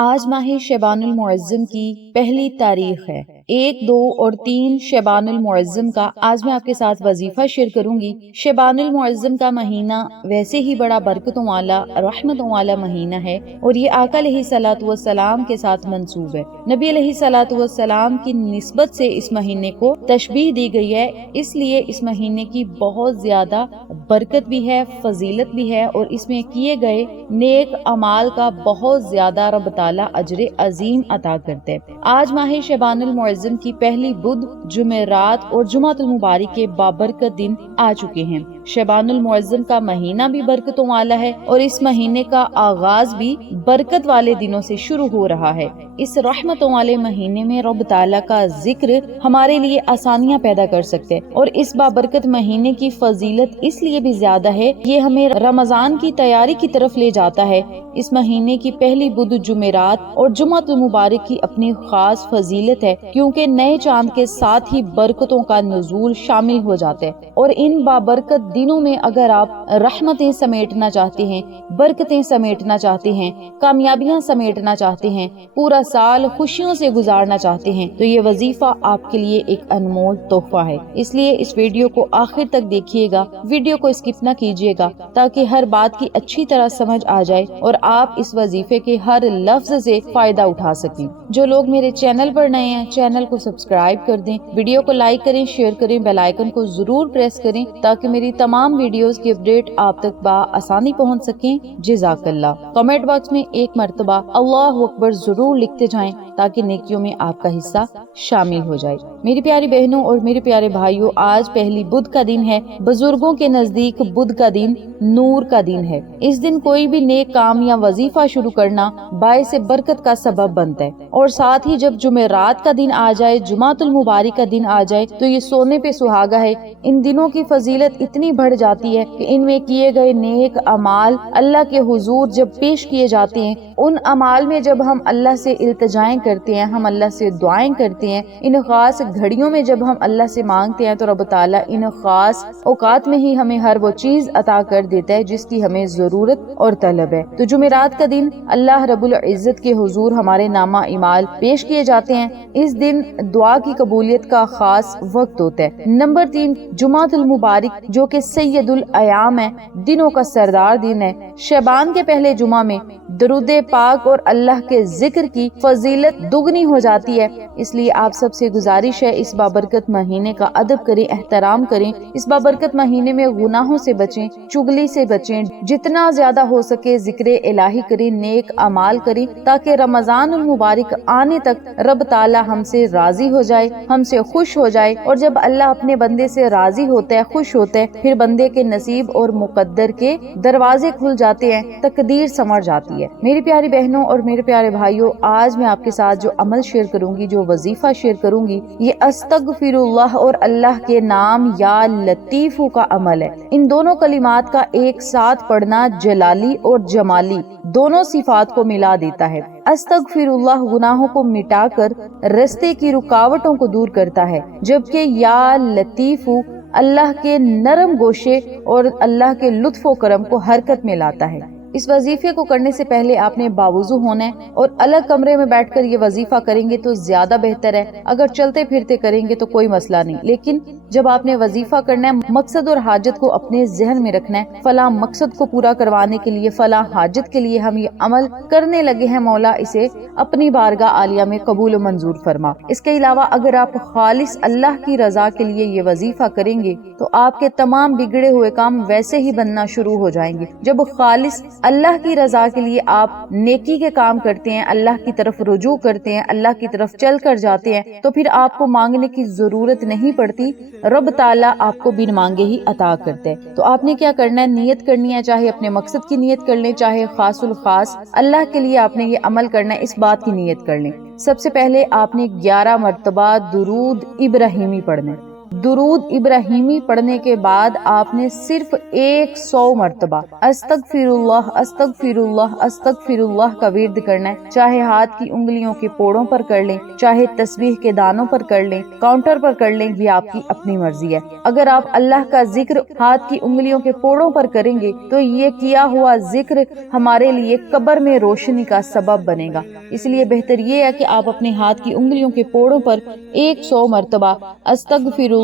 آج ماہ شعبان المعظم کی پہلی تاریخ ہے۔ 1، 2 اور 3 شعبان المعظم کا آج میں آپ کے ساتھ وظیفہ شیئر کروں گی۔ شعبان المعظم کا مہینہ ویسے ہی بڑا برکتوں والا، رحمتوں والا مہینہ ہے اور یہ آقا علیہ الصلوۃ والسلام کے ساتھ منسوب ہے۔ نبی علیہ الصلوۃ والسلام کی نسبت سے اس مہینے کو تشبیہ دی گئی ہے، اس لیے اس مہینے کی بہت زیادہ برکت بھی ہے، فضیلت بھی ہے اور اس میں کیے گئے نیک اعمال کا بہت زیادہ رب تعالیٰ اجر عظیم عطا کرتے ہیں۔ آج ماہ شعبان المعظم کی پہلی بدھ، جمعرات اور جمعۃ المبارک کے بابرکت دن آ چکے ہیں۔ شعبان المعظم کا مہینہ بھی برکتوں والا ہے اور اس مہینے کا آغاز بھی برکت والے دنوں سے شروع ہو رہا ہے۔ اس رحمتوں والے مہینے میں رب تعالیٰ کا ذکر ہمارے لیے آسانیاں پیدا کر سکتے ہیں اور اس بابرکت مہینے کی فضیلت اس لیے بھی زیادہ ہے، یہ ہمیں رمضان کی تیاری کی طرف لے جاتا ہے۔ اس مہینے کی پہلی بدھ، جمعرات اور جمعۃ المبارک کی اپنی خاص فضیلت ہے، کیونکہ نئے چاند کے ساتھ ہی برکتوں کا نزول شامل ہو جاتا ہے اور ان بابرکت دنوں میں اگر آپ رحمتیں سمیٹنا چاہتے ہیں، برکتیں سمیٹنا چاہتے ہیں، کامیابیاں سمیٹنا چاہتے ہیں، پورا سال خوشیوں سے گزارنا چاہتے ہیں تو یہ وظیفہ آپ کے لیے ایک انمول تحفہ ہے۔ اس لیے اس ویڈیو کو آخر تک دیکھیے گا، ویڈیو کو اسکپ نہ کیجیے گا تاکہ ہر بات کی اچھی طرح سمجھ آ جائے اور آپ اس وظیفے کے ہر لفظ سے فائدہ اٹھا سکیں۔ جو لوگ میرے چینل پر نئے ہیں، چینل کو سبسکرائب کر دیں، ویڈیو کو لائک کریں، شیئر کریں، بیل آئیکن کو ضرور پریس کریں تاکہ میری تمام ویڈیوز کی اپڈیٹ آپ تک بآسانی پہنچ سکیں۔ جزاک اللہ۔ کمنٹ باکس میں ایک مرتبہ اللہ اکبر ضرور لکھتے جائیں تاکہ نیکیوں میں آپ کا حصہ شامل ہو جائے۔ میری پیاری بہنوں اور میرے پیارے بھائیوں، آج پہلی بدھ کا دن ہے۔ بزرگوں کے نزدیک بدھ کا دن نور کا دن ہے۔ اس دن کوئی بھی نیک کام یا وظیفہ شروع کرنا باعث برکت کا سبب بنتا ہے اور ساتھ ہی جب جمعرات کا دن آ جائے، جمعۃ المبارک کا دن آ جائے تو یہ سونے پہ سہاگا ہے۔ ان دنوں کی فضیلت اتنی بڑھ جاتی ہے کہ ان میں کیے گئے نیک اعمال اللہ کے حضور جب پیش کیے جاتے ہیں، ان اعمال میں جب ہم اللہ سے التجائیں کرتے ہیں، ہم اللہ سے دعائیں کرتے ہیں، ان خاص گھڑیوں میں جب ہم اللہ سے مانگتے ہیں تو رب تعالیٰ ان خاص اوقات میں ہی ہمیں ہر وہ چیز عطا کر دیتا ہے جس کی ہمیں ضرورت اور طلب ہے۔ تو جمعرات کا دن اللہ رب العزت کے حضور ہمارے نامہ اعمال پیش کیے جاتے ہیں۔ اس دن دعا کی قبولیت کا خاص وقت ہوتا ہے۔ نمبر 3، جمعۃ المبارک جو کہ سید الایام ہے، دنوں کا سردار دن ہے۔ شعبان کے پہلے جمعہ میں درود پاک اور اللہ کے ذکر کی فضیلت دگنی ہو جاتی ہے، اس لیے آپ سب سے گزارش ہے اس بابرکت مہینے کا ادب کریں، احترام کریں۔ اس بابرکت مہینے میں گناہوں سے بچیں، چگلی سے بچیں، جتنا زیادہ ہو سکے ذکر الہی کریں، نیک اعمال کریں تاکہ رمضان المبارک آنے تک رب تعالی ہم سے راضی ہو جائے، ہم سے خوش ہو جائے، اور جب اللہ اپنے بندے سے راضی ہوتا ہے، خوش ہوتا ہے، پھر بندے کے نصیب اور مقدر کے دروازے کھل جاتے ہیں، تقدیر سنور جاتی ہے۔ میری پیاری بہنوں اور میرے پیارے بھائیوں، آج میں آپ کے ساتھ جو عمل شیئر کروں گی، جو وظیفہ شیئر کروں گی، یہ استغفر اللہ اور اللہ کے نام یا لطیف کا عمل ہے۔ ان دونوں کلمات کا ایک ساتھ پڑھنا جلالی اور جمالی دونوں صفات کو ملا دیتا ہے۔ استغفر اللہ گناہوں کو مٹا کر رستے کی رکاوٹوں کو دور کرتا ہے، جبکہ یا لطیف اللہ کے نرم گوشے اور اللہ کے لطف و کرم کو حرکت میں لاتا ہے۔ اس وظیفے کو کرنے سے پہلے آپ نے باوضو ہونا ہے اور الگ کمرے میں بیٹھ کر یہ وظیفہ کریں گے تو زیادہ بہتر ہے۔ اگر چلتے پھرتے کریں گے تو کوئی مسئلہ نہیں، لیکن جب آپ نے وظیفہ کرنا ہے، مقصد اور حاجت کو اپنے ذہن میں رکھنا ہے۔ فلاں مقصد کو پورا کروانے کے لیے، فلاں حاجت کے لیے ہم یہ عمل کرنے لگے ہیں، مولا اسے اپنی بارگاہ عالیہ میں قبول و منظور فرما۔ اس کے علاوہ اگر آپ خالص اللہ کی رضا کے لیے یہ وظیفہ کریں گے تو آپ کے تمام بگڑے ہوئے کام ویسے ہی بننا شروع ہو جائیں گے۔ جب خالص اللہ کی رضا کے لیے آپ نیکی کے کام کرتے ہیں، اللہ کی طرف رجوع کرتے ہیں، اللہ کی طرف چل کر جاتے ہیں، تو پھر آپ کو مانگنے کی ضرورت نہیں پڑتی، رب تعالیٰ آپ کو بن مانگے ہی عطا کرتے ہیں۔ تو آپ نے کیا کرنا ہے؟ نیت کرنی ہے، چاہے اپنے مقصد کی نیت کر لیں، چاہے خاص الخاص اللہ کے لیے آپ نے یہ عمل کرنا ہے، اس بات کی نیت کر لیں۔ سب سے پہلے آپ نے 11 مرتبہ درود ابراہیمی پڑھنا ہے۔ درود ابراہیمی پڑھنے کے بعد آپ نے صرف 100 مرتبہ استغفر اللہ استغفر اللہ استغفر اللہ کا ورد کرنا ہے، چاہے ہاتھ کی انگلیوں کے پوڑوں پر کر لیں، چاہے تسبیح کے دانوں پر کر لیں، کاؤنٹر پر کر لیں، یہ آپ کی اپنی مرضی ہے۔ اگر آپ اللہ کا ذکر ہاتھ کی انگلیوں کے پوڑوں پر کریں گے تو یہ کیا ہوا ذکر ہمارے لیے قبر میں روشنی کا سبب بنے گا، اس لیے بہتر یہ ہے کہ آپ اپنے ہاتھ کی انگلیوں کے پوڑوں پر 100 مرتبہ استغفر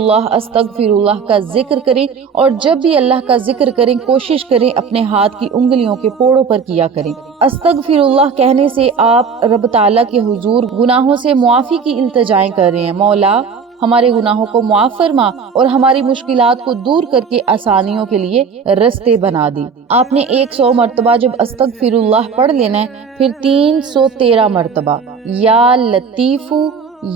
اللہ کا ذکر کریں، اور جب بھی اللہ کا ذکر کریں کوشش کریں اپنے ہاتھ کی انگلیوں کے پوڑوں پر کیا کریں۔ استغفر اللہ کہنے سے آپ رب تعالیٰ کے حضور گناہوں سے معافی کی التجائیں کر رہے ہیں، مولا ہمارے گناہوں کو معاف فرما اور ہماری مشکلات کو دور کر کے آسانیوں کے لیے رستے بنا دی۔ آپ نے 100 مرتبہ جب استغفر اللہ پڑھ لینا ہے، پھر 313 مرتبہ یا لطیفو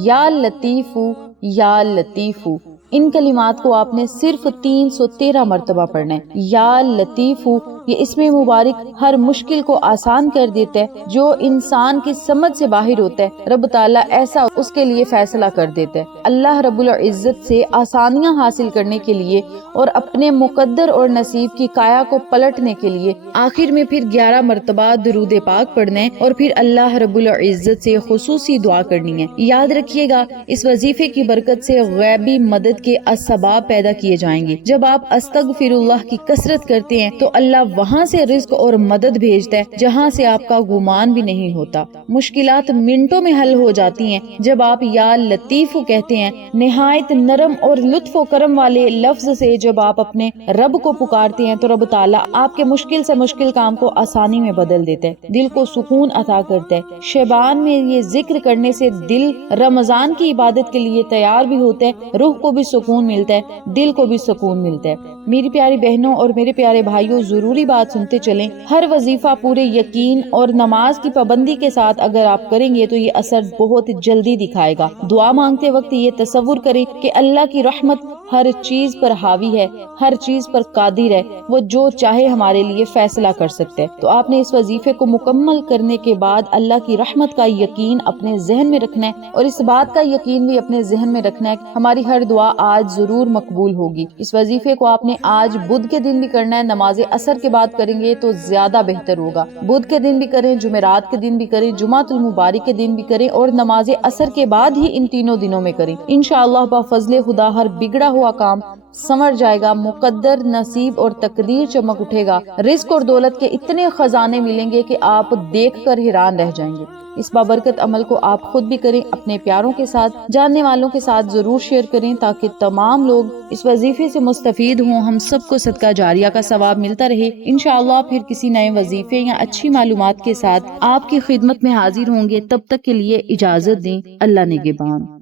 یا لطیفو یا لطیفو، ان کلمات کو آپ نے صرف 313 مرتبہ پڑھنا ہے۔ یا لطیفو یہ اسم مبارک ہر مشکل کو آسان کر دیتا ہے، جو انسان کی سمجھ سے باہر ہوتا ہے رب تعالیٰ ایسا اس کے لیے فیصلہ کر دیتا ہے۔ اللہ رب العزت سے آسانیاں حاصل کرنے کے لیے اور اپنے مقدر اور نصیب کی کایا کو پلٹنے کے لیے آخر میں پھر 11 مرتبہ درود پاک پڑھنا ہے، اور پھر اللہ رب العزت سے خصوصی دعا کرنی ہے۔ یاد رکھیے گا اس وظیفے کی برکت سے غیبی مدد کے اسباب پیدا کیے جائیں گے۔ جب آپ استغفر اللہ کی کثرت کرتے ہیں تو اللہ وہاں سے رزق اور مدد بھیجتا ہے جہاں سے آپ کا گمان بھی نہیں ہوتا۔ مشکلات منٹوں میں حل ہو جاتی ہیں جب آپ یا لطیف کہتے ہیں۔ نہایت نرم اور لطف و کرم والے لفظ سے جب آپ اپنے رب کو پکارتے ہیں تو رب تعالیٰ آپ کے مشکل سے مشکل کام کو آسانی میں بدل دیتا ہے، دل کو سکون عطا کرتا ہے۔ شعبان میں یہ ذکر کرنے سے دل رمضان کی عبادت کے لیے تیار بھی ہوتا ہے، روح کو بھی سکون ملتا ہے، دل کو بھی سکون ملتا ہے۔ میری پیاری بہنوں اور میرے پیارے بھائیوں، ضروری بات سنتے چلیں، ہر وظیفہ پورے یقین اور نماز کی پابندی کے ساتھ اگر آپ کریں گے تو یہ اثر بہت جلدی دکھائے گا۔ دعا مانگتے وقت یہ تصور کریں کہ اللہ کی رحمت ہر چیز پر حاوی ہے، ہر چیز پر قادر ہے، وہ جو چاہے ہمارے لیے فیصلہ کر سکتے ہیں۔ تو آپ نے اس وظیفے کو مکمل کرنے کے بعد اللہ کی رحمت کا یقین اپنے ذہن میں رکھنا ہے، اور اس بات کا یقین بھی اپنے ذہن میں رکھنا ہے کہ ہماری ہر دعا آج ضرور مقبول ہوگی۔ اس وظیفے کو آپ نے آج بدھ کے دن بھی کرنا ہے، نماز عصر کے بعد کریں گے تو زیادہ بہتر ہوگا۔ بدھ کے دن بھی کریں، جمعرات کے دن بھی کریں، جمعۃ المبارک کے دن بھی کریں، اور نماز عصر کے بعد ہی ان تینوں دنوں میں کریں۔ انشاءاللہ بفضل خدا ہر بگڑا ہوا کام سمر جائے گا، مقدر نصیب اور تقدیر چمک اٹھے گا، رزق اور دولت کے اتنے خزانے ملیں گے کہ آپ دیکھ کر حیران رہ جائیں گے۔ اس بابرکت عمل کو آپ خود بھی کریں، اپنے پیاروں کے ساتھ، جاننے والوں کے ساتھ ضرور شیئر کریں تاکہ تمام لوگ اس وظیفے سے مستفید ہوں، ہم سب کو صدقہ جاریہ کا ثواب ملتا رہے۔ انشاءاللہ پھر کسی نئے وظیفے یا اچھی معلومات کے ساتھ آپ کی خدمت میں حاضر ہوں گے، تب تک کے لیے اجازت دیں۔ اللہ نگہبان۔